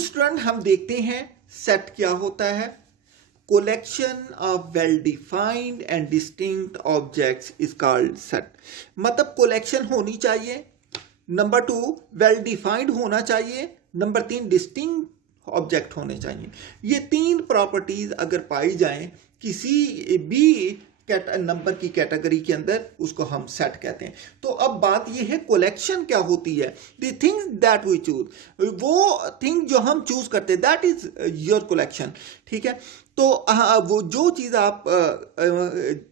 Student हम देखते हैं सेट क्या होता है। Collection of well defined and distinct objects is called set. मतलब कोलेक्शन होनी चाहिए, नंबर 2 वेल डिफाइंड होना चाहिए, नंबर 3 डिस्टिंक्ट ऑब्जेक्ट होने चाहिए। ये 3 प्रॉपर्टीज अगर पाई जाएं किसी भी नंबर की कैटेगरी के अंदर, उसको हम सेट कहते हैं। तो अब बात ये है कोलेक्शन क्या होती है। The things that we choose, वो थिंग जो हम चूज करते हैं, दैट इज योर कोलेक्शन। ठीक है, तो वो जो चीज आप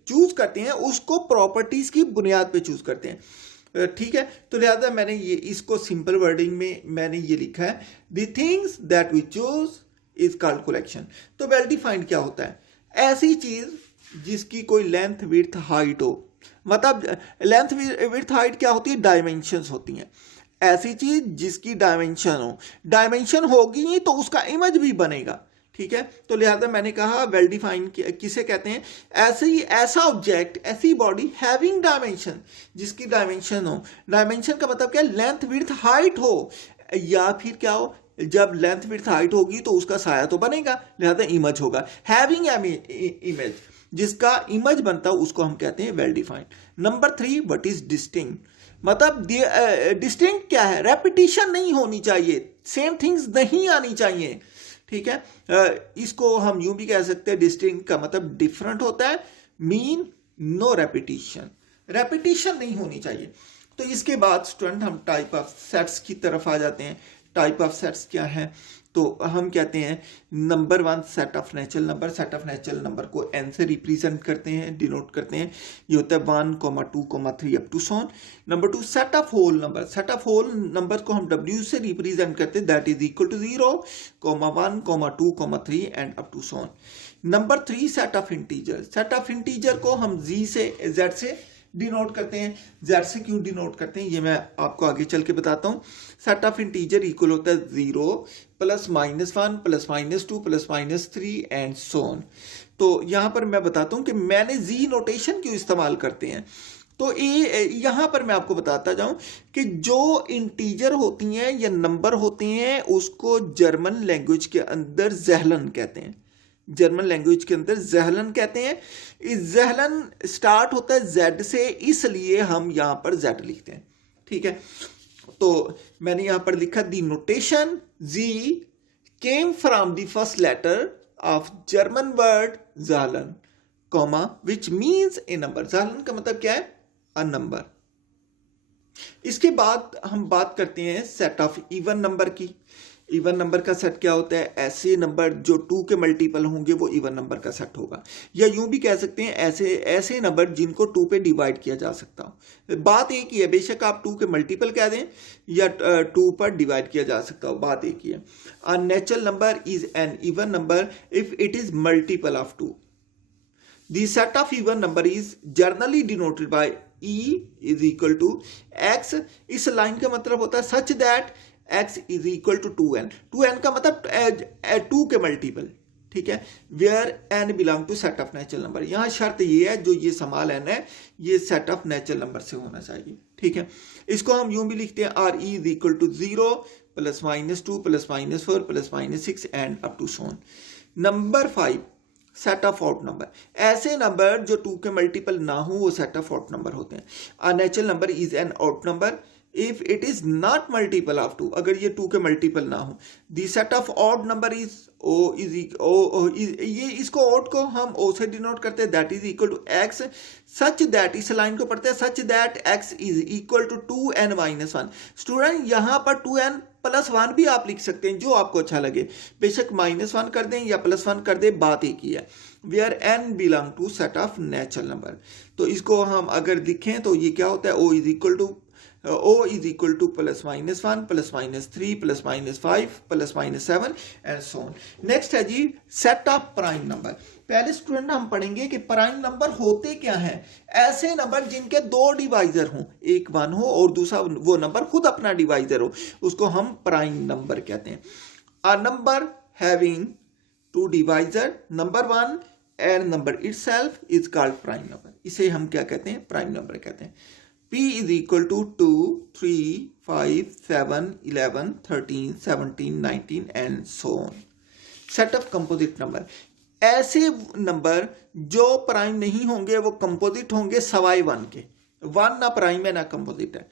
चूज करते हैं उसको प्रॉपर्टीज की बुनियाद पे चूज करते हैं। ठीक है, तो लिहाजा मैंने ये इसको सिंपल वर्डिंग में मैंने ये लिखा है, the things that we choose is called collection. तो वेल डिफाइंड क्या होता है, ऐसी चीज जिसकी कोई लेंथ विड्थ हाइट हो। मतलब लेंथ विड्थ हाइट क्या होती है, डायमेंशंस होती हैं। ऐसी चीज जिसकी डायमेंशन हो, डायमेंशन होगी तो उसका इमेज भी बनेगा। ठीक है, तो लिहाजा मैंने कहा वेल डिफाइंड किसे कहते हैं, ऐसा ऑब्जेक्ट, ऐसी बॉडी हैविंग डायमेंशन, जिसकी डायमेंशन हो। डायमेंशन का मतलब क्या है, लेंथ विड्थ हाइट हो, या फिर क्या हो, जब लेंथ विड्थ हाइट होगी तो उसका साया तो बनेगा, लिहाजा इमेज होगा। हैविंग इमेज, जिसका इमेज बनता है उसको हम कहते हैं well defined. Number 3 what is distinct. मतलब डिस्टिंक्ट क्या है, रेपिटिशन नहीं होनी चाहिए, सेम थिंग्स नहीं आनी चाहिए। ठीक है, इसको हम यूं भी कह सकते हैं, डिस्टिंक्ट का मतलब डिफरेंट होता है, मीन नो रेपिटिशन, रेपिटिशन नहीं होनी चाहिए। तो इसके बाद स्टूडेंट हम टाइप ऑफ सेट्स की तरफ आ जाते हैं। टाइप ऑफ सेट्स क्या है, तो हम कहते हैं number 1 set of natural number. Set of natural number को n से रिप्रेजेंट करते हैं, डिनोट करते हैं। ये होता है 1, 2, 3 up to so on. Number 2 set of whole number. Set of whole number को हम w से रिप्रेजेंट करते हैं, that is equal to 0, 1, 2, 3 and up to so on. Number 3 set of integer. Set of integer को हम z से डिनोट करते हैं। जेड से क्यों डिनोट करते हैं ये मैं आपको आगे चल के बताता हूं। सेट ऑफ इंटीजर इक्वल होता है 0 +-1 +-2 +-3 एंड सो ऑन। तो यहां पर मैं बताता हूं कि मैंने जी नोटेशन क्यों इस्तेमाल करते हैं। तो ये यहां पर मैं आपको बताता जाऊं कि जो इंटीजर होती हैं या नंबर होते हैं उसको जर्मन लैंग्वेज के अंदर ज़ेहलन कहते हैं। जर्मन लैंग्वेज के अंदर ज़ेहलन कहते हैं। इस ज़ेहलन स्टार्ट होता है जेड से, इसलिए हम यहां पर जेड लिखते हैं। ठीक है, तो मैंने यहां पर लिखा the notation Z came from the first letter of German word Zahlen, comma which means a number. Zahlen का मतलब क्या है, अ नंबर। इसके बाद हम बात करते हैं सेट ऑफ इवन नंबर की। इवन नंबर का सेट क्या होता है, ऐसे नंबर जो 2 के मल्टीपल होंगे वो इवन नंबर का सेट होगा। या यूं भी कह सकते हैं ऐसे नंबर जिनको 2 पे डिवाइड किया जा सकता हो। बात एक ही है, बेशक आप 2 के मल्टीपल कह दें या 2 पर डिवाइड किया जा सकता हो, बात एक ही है। अ natural number is N even number if it is multiple of 2। The set of even number is generally denoted by E is equal to X। इस लाइन का मतलब होता है such that X is equal to 2n। 2n का मतलब 2 के multiple. ठीक है, where n belong to set of natural number। यहाँ शर्त ये है, जो ये स्मॉल n है ये सेट ऑफ नेचुरल नंबर से होना चाहिए। ठीक है, इसको हम यूं भी लिखते हैं R E is equal to 0 +-2 +-4 +-6 and up to so on. Number 5 set of odd number. ऐसे नंबर जो 2 के मल्टीपल ना हो वो सेट ऑफ ऑड नंबर होते हैं। A natural number is an odd number if it is not multiple of 2। अगर ये 2 के मल्टीपल ना हो। The set of odd number is O ये इसको ऑड को हम ओ से डिनोट करते हैं, that is equal to X such that, इस लाइन को पढ़ते हैं such that X is equal to 2n - 1। Student यहां पर 2n +1 भी आप लिख सकते हैं, जो आपको अच्छा लगे। बेशक -1 कर दें या +1 कर दें, बात एक ही है। Where n belong to set of natural number. तो इसको हम अगर लिखें तो ये क्या होता है, O is equal to +-1 +-3 +-5 +-7 and so on. Next है जी सेट ऑफ प्राइम नंबर। पहले स्टूडेंट हम पढ़ेंगे कि प्राइम नंबर होते क्या हैं। ऐसे नंबर जिनके 2 डिवाइजर हों, एक 1 हो और दूसरा वो नंबर खुद अपना डिवाइजर हो, उसको हम प्राइम नंबर कहते हैं। A number having 2 divisor, number 1 and number itself is called prime number. इसे हम क्या कहते हैं, प्राइम नंबर कहते हैं। P is equal to 2, 3, 5, 7, 11, 13, 17, 19 and so on. Set of composite number, ऐसे नंबर जो प्राइम नहीं होंगे वो कंपोजिट होंगे सवाई वन के। वन ना प्राइम है ना कंपोजिट है।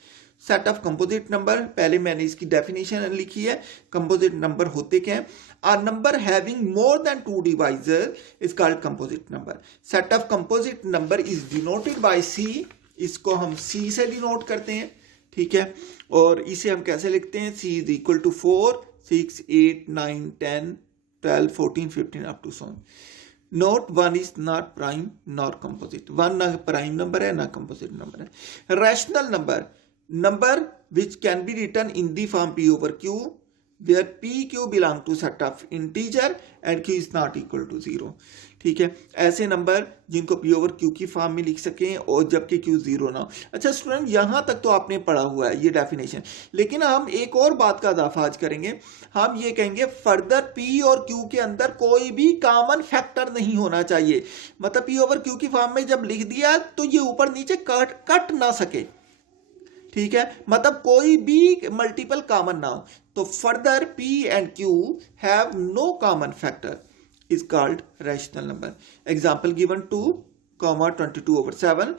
सेट ऑफ कंपोजिट नंबर, पहले मैंने इसकी डेफिनेशन लिखी है। कंपोजिट नंबर होते क्या हैं? A number having more than two divisors is called composite number. Set of composite number is denoted by C. इसको हम C से डिनोट करते हैं, ठीक है। और इसे हम कैसे लिखते हैं? C is equal to 4, 6, 8, 9, 10, 12, 14, 15 up to so on. Note, 1 is not prime nor composite. 1 ना प्राइम नंबर है ना कंपोजिट नंबर है। Rational number, number which can be written in the form P over Q, where P, Q belong to set of integer and Q is not equal to 0, ठीक है। ऐसे number जिनको P over Q की form में लिख सकें और जबकि Q 0 ना हो। अच्छा स्टूडेंट, यहाँ तक तो आपने पढ़ा हुआ है ये डेफिनेशन, लेकिन हम एक और बात का इजाफा आज करेंगे। हम ये कहेंगे फर्दर P और Q के अंदर कोई भी कॉमन फैक्टर नहीं होना चाहिए। मतलब P over Q की फॉर्म में जब लिख दिया तो ये ऊपर नीचे कट ना सके, ठीक है। मतलब कोई भी मल्टीपल कॉमन ना हो। तो further P and Q have no common factor is called rational number. Example given 2, 22 over 7,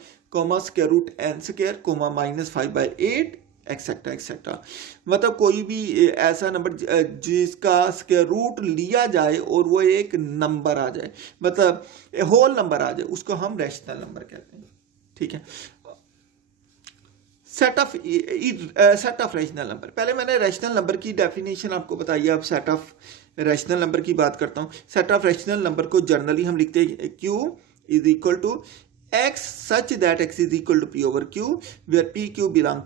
square root n square, minus 5 by 8, etcetera etcetera. मतलब कोई भी ऐसा नंबर जिसका स्क्वायर रूट लिया जाए और वो एक नंबर आ जाए, मतलब होल नंबर आ जाए, उसको हम रैशनल नंबर कहते हैं, ठीक है। सेट ऑफ रैशनल नंबर, पहले मैंने रैशनल नंबर की डेफिनेशन आपको बताई, अब सेट ऑफ रैशनल नंबर की बात करता हूँ। सेट ऑफ रैशनल नंबर को जनरली हम लिखते हैं Q is equal to X such that X is equal to P over Q, where P Q belong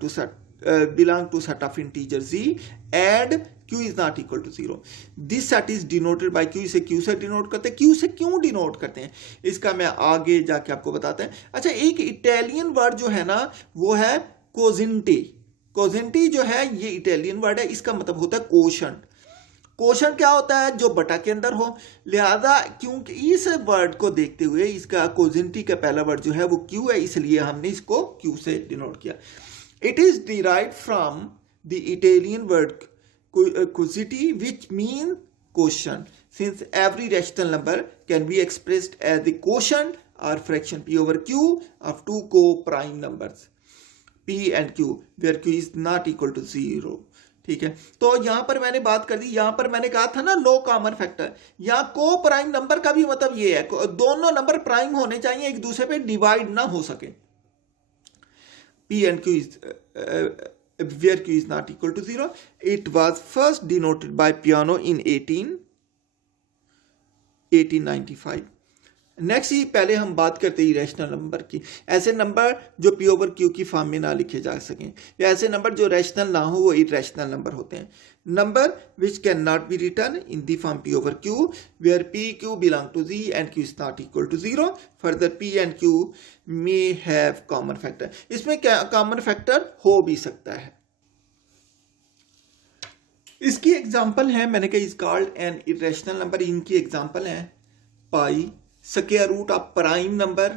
to set of integer Z and Q is not equal to 0. This set is denoted by Q. इसे Q से denote करते हैं। Q से क्यों denote करते हैं इसका मैं आगे जाके आपको बताते हैं। अच्छा, एक इटालियन वर्ड जो है ना वो है कोजेंटी। कोजेंटी जो है ये इटालियन वर्ड है, इसका मतलब होता है कोशंट। कोशंट क्या होता है? जो बटा के अंदर हो। लिहाजा क्योंकि इस वर्ड को देखते हुए इसका कोजेंटी का पहला वर्ड जो है वो Q है, इसलिए हमने इसको Q से डिनोट किया। It is derived from the Italian word quotient, which means quotient. Since every rational number can be expressed as the quotient or fraction P over Q of two co-prime numbers P and Q, where Q is not equal to 0. ठीक है, तो यहां पर मैंने बात कर दी। यहां पर मैंने कहा था ना नो कॉमन फैक्टर, यहां को प्राइम नंबर का भी मतलब ये है दोनों नंबर प्राइम होने चाहिए, एक दूसरे पे डिवाइड ना हो सके। P and Q is where Q is not equal to 0. It was first denoted by Peano in 1895. Next ही पहले हम बात करते हैं इरेशनल नंबर की। ऐसे नंबर जो P ओवर Q की फॉर्म में ना लिखे जा सकें, या ऐसे नंबर जो रैशनल ना हो वो इरेशनल नंबर होते हैं। Number which can not be written in the form P over Q, where P Q belong to Z and Q is not equal to 0। Further P and Q may have common factor, इसमें क्या common factor हो भी सकता है। इसकी example है, मैंने कहा is called an irrational number. इनकी एग्जाम्पल है pi, square root of prime number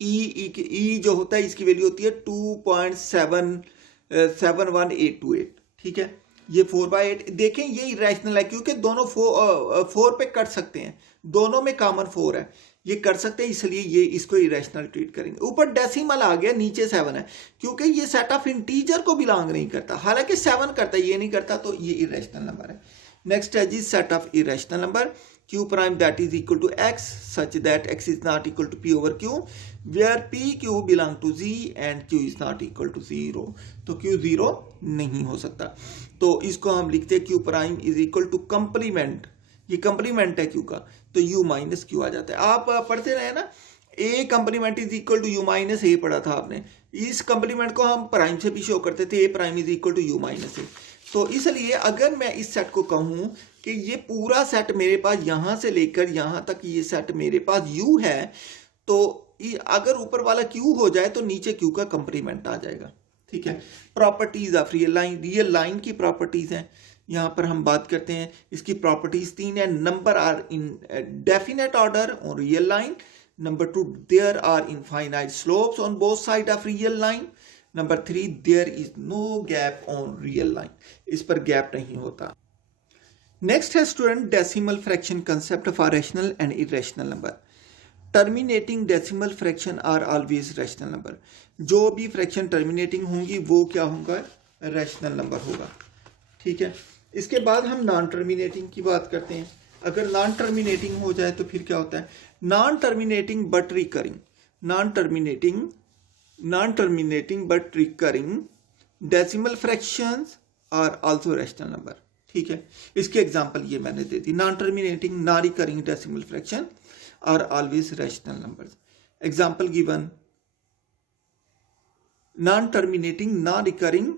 e जो होता है इसकी वैल्यू होती है 2.71828, ठीक है। ये 4/8 देखें ये इरेशनल है क्योंकि दोनों 4 पे कट सकते हैं, दोनों में कॉमन 4 है, ये कर सकते हैं, इसलिए ये इसको इरेशनल ट्रीट करेंगे। ऊपर डेसिमल आ गया, नीचे 7 है क्योंकि ये सेट ऑफ इंटीजर को बिलोंग नहीं करता, हालांकि 7 करता है, ये नहीं करता, तो ये इरेशनल नंबर है। नेक्स्ट है जी set of irrational number Q prime that is equal to X such that X is not equal to P over Q, where P Q belong to Z and Q is not equal to 0. तो Q 0 नहीं हो सकता, तो इसको हम लिखते हैं Q prime is equal to complement, ये कंप्लीमेंट है Q का, तो U माइनस Q आ जाता है। आप पढ़ते रहे ना, A complement is equal to U minus A पढ़ा था आपने, इस कंप्लीमेंट को हम प्राइम से भी शो करते थे, A prime is equal to U minus A। तो इसलिए अगर मैं इस सेट को कहूं कि ये पूरा सेट मेरे पास यहां से लेकर यहां तक ये सेट मेरे पास U है, तो अगर ऊपर वाला Q हो जाए तो नीचे Q का कंप्लीमेंट आ जाएगा, ठीक है। Properties of real line, real line की प्रॉपर्टीज हैं, यहां पर हम बात करते हैं। इसकी प्रॉपर्टीज 3 है। Number are in definite order on real line, number 2 there are infinite slopes on both side of real line, number 3, there is no gap on real line, इस पर गैप नहीं होता। नेक्स्ट है student decimal fraction concept for rational and irrational number. Terminating decimal fraction are always rational number. जो भी fraction terminating होंगी वो क्या होगा, रैशनल नंबर होगा। ठीक है, इसके बाद हम नॉन टर्मिनेटिंग की बात करते हैं। अगर नॉन टर्मिनेटिंग हो जाए तो फिर क्या होता है, non terminating but recurring, non terminating but recurring decimal fractions are also rational number. ठीक है, इसकी एग्जांपल ये मैंने दे दी, non terminating non recurring decimal fraction are always rational numbers. Example given, non terminating non recurring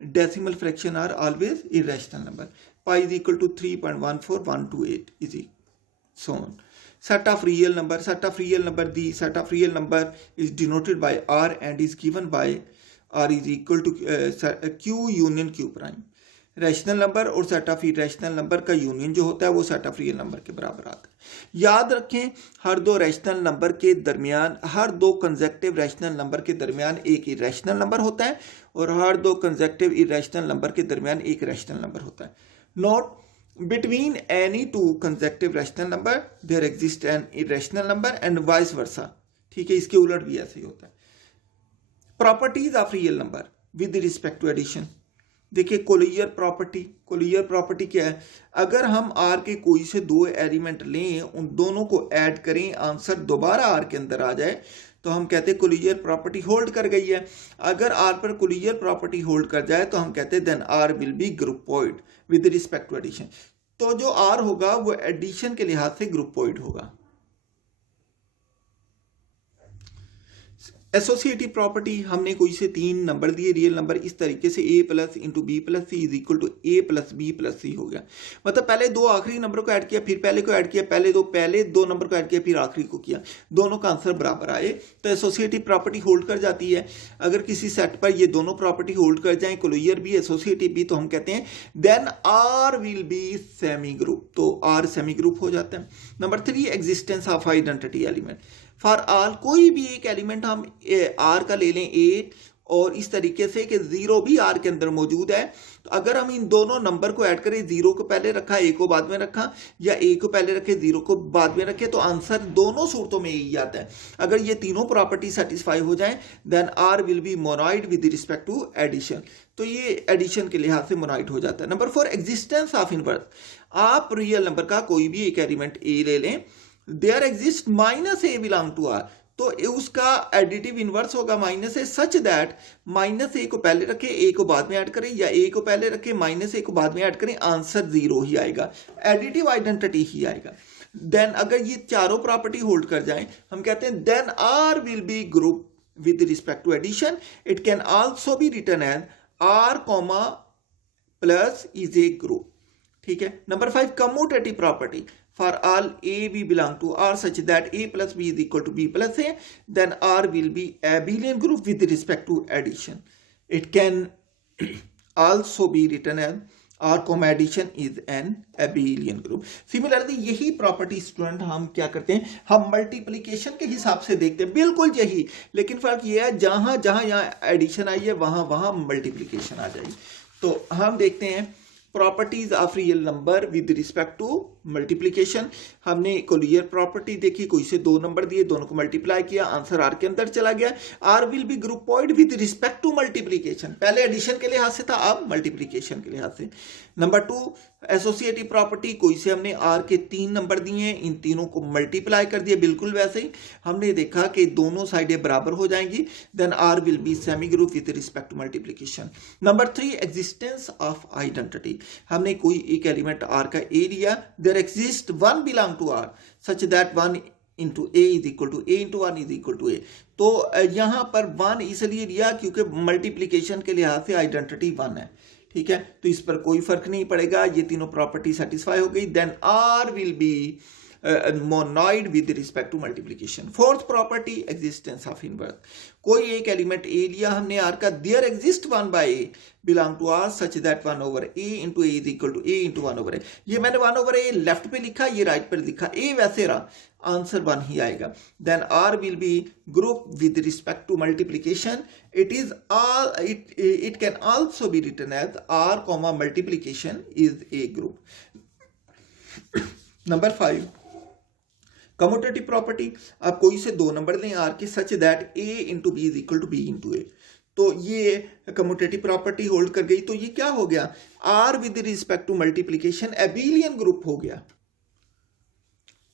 decimal fraction are always irrational number. Pi is equal to 3.14128 is so on. Set of real number, the set of real number is denoted by R and is given by R is equal to Q union Q prime. Rational number और set of irrational number का union जो होता है वो set of real number के बराबर आता है। याद रखें, हर दो रैशनल नंबर के दरमियान, हर दो कंसेक्टिव रैशनल नंबर के दरमियान एक इरेशनल नंबर होता है और हर दो कंसेक्टिव इरेशनल नंबर के दरमियान एक रैशनल नंबर होता है। Note, between any two consecutive rational number there exist an irrational number and vice versa. ठीक है, इसके उलट भी ऐसे ही होता है। Properties of real number with respect to addition. देखिए, कोलियर प्रॉपर्टी क्या है, अगर हम आर के कोई से दो एलिमेंट लें, उन दोनों को ऐड करें, आंसर दोबारा आर के अंदर आ जाए तो हम कहते हैं कोलियर प्रॉपर्टी होल्ड कर गई है। अगर आर पर कोलियर प्रॉपर्टी होल्ड कर जाए तो हम कहते हैं then R will be groupoid with respect to addition. तो जो आर होगा वो एडिशन के लिहाज से ग्रुपोइड होगा। एसोसिएटिव प्रॉपर्टी, हमने कोई से 3 नंबर दिए रियल नंबर, इस तरीके से a plus into B plus C is equal to A plus B plus C हो गया। मतलब पहले दो आखिरी नंबर को ऐड किया, फिर पहले को ऐड किया, पहले दो नंबर को ऐड किया, फिर आखिरी को किया, दोनों का आंसर बराबर आए तो एसोसिएटिव प्रॉपर्टी होल्ड कर जाती है। अगर किसी सेट पर ये दोनों प्रॉपर्टी होल्ड कर जाए, कोलियर भी एसोसिएटिव भी, तो हम कहते हैं then R will be semi group, तो आर सेमी ग्रुप हो जाता है। Number 3, existence of identity element for all. कोई भी एक एलिमेंट हम आर का ले लें 8 और इस तरीके से कि 0 भी आर के अंदर मौजूद है, तो अगर हम इन दोनों नंबर को ऐड करें, 0 को पहले रखा, ए को बाद में रखा, या ए को पहले रखे 0 को बाद में रखे, तो आंसर दोनों सूरतों में यही आता है। अगर ये तीनों प्रॉपर्टी सेटिस्फाई हो जाए then R will be monoid with respect to addition, तो ये एडिशन के लिहाज से मोनॉइड हो जाता है। Number 4, existence of inverse. आप रियल नंबर का कोई भी एक एलिमेंट ए ले लें, there exist minus A belong to R, तो उसका एडिटिव इनवर्स होगा minus A, such that minus A को पहले रखें, ए को बाद में ऐड करें, या ए को पहले रखें, माइनस ए को बाद में ऐड करें, आंसर 0 ही आएगा, एडिटिव आइडेंटिटी ही आएगा। देन अगर ये चारों प्रॉपर्टी होल्ड कर जाएं, हम कहते हैं then R will be group with respect to addition. It can also be written as R comma plus is a group. ठीक है। Number 5, commutative property for all a b belong to r such that a plus b is equal to b plus a, then r will be abelian group with respect to addition. It can also be written as r comma addition is an abelian group. Similarly यही property student हम क्या करते हैं, हम multiplication के हिसाब से देखते हैं, बिल्कुल यही, लेकिन फर्क ये है जहां जहां यहाँ एडिशन आई है वहां वहां मल्टीप्लिकेशन आ जाएगी। तो हम देखते हैं properties of real number with respect to multiplication. हमने कोलियर प्रॉपर्टी देखी, कोई से 2 नंबर दिए, दोनों को मल्टीप्लाई किया, आंसर आर के अंदर चला गया। R will be groupoid with respect to multiplication, पहले एडिशन के लिहाज से था, अब मल्टीप्लिकेशन के लिहाज से। नंबर 2, एसोसिएटिव प्रॉपर्टी, कोई से हमने आर के 3 नंबर दिए हैं, इन तीनों को मल्टीप्लाई कर दिया, बिल्कुल वैसे ही हमने देखा कि दोनों साइडें बराबर हो जाएंगी, then R will be semi group with respect to multiplication. Number 3, existence of identity, हमने कोई एक एलिमेंट आर का ए लिया, there exist 1 belong to R such that 1 into a is equal to a into 1 is equal to a। तो यहां पर 1 इसलिए लिया क्योंकि मल्टीप्लिकेशन के लिहाज से आइडेंटिटी 1 है। ठीक है, तो इस पर कोई फर्क नहीं पड़ेगा, ये तीनों प्रॉपर्टी सेटिस्फाई हो गई। Then R will be monoid with respect to multiplication. Fourth property existence of inverse. कोई एक एलिमेंट ए लिया हमने आर का, there exist 1 by a belong to R such that 1 over a into a is equal to a into 1 over a. ये मैंने 1 over ए left पे लिखा, ये राइट पे लिखा, ए वैसे रहा, आंसर 1 ही आएगा। Then R will be group with respect to multiplication. It can also be written as R comma multiplication is a group. Number 5, commutative property। आप कोई से 2 नंबर लें R के such that A into B is equal to B into A, तो ये commutative property hold कर गई। तो ये क्या हो गया, R with respect to multiplication abelian group हो गया।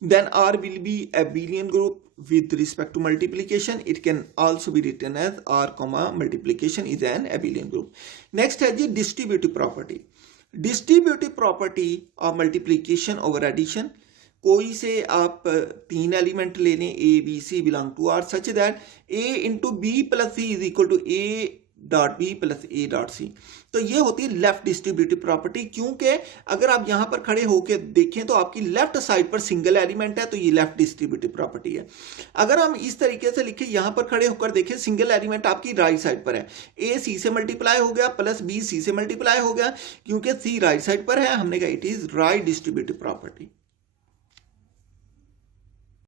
Then R will be abelian group with respect to multiplication. It can also be written as R comma multiplication is an abelian group. Next है जी distributive property. Distributive property of multiplication over addition। कोई से आप 3 element ले लें, A B C belong to R such that A into B plus C is equal to A dot B plus A dot C. तो ये होती है left distributive property, क्योंकि अगर आप यहां पर खड़े होकर देखें तो आपकी लेफ्ट साइड पर सिंगल एलिमेंट है, तो ये लेफ्ट डिस्ट्रीब्यूटिव प्रॉपर्टी है। अगर हम इस तरीके से लिखें, यहां पर खड़े होकर देखें, सिंगल एलिमेंट आपकी राइट साइड पर है, ए सी से मल्टीप्लाई हो गया प्लस बी सी से मल्टीप्लाई हो गया, क्योंकि सी राइट साइड पर है, हमने कहा it is right distributive property.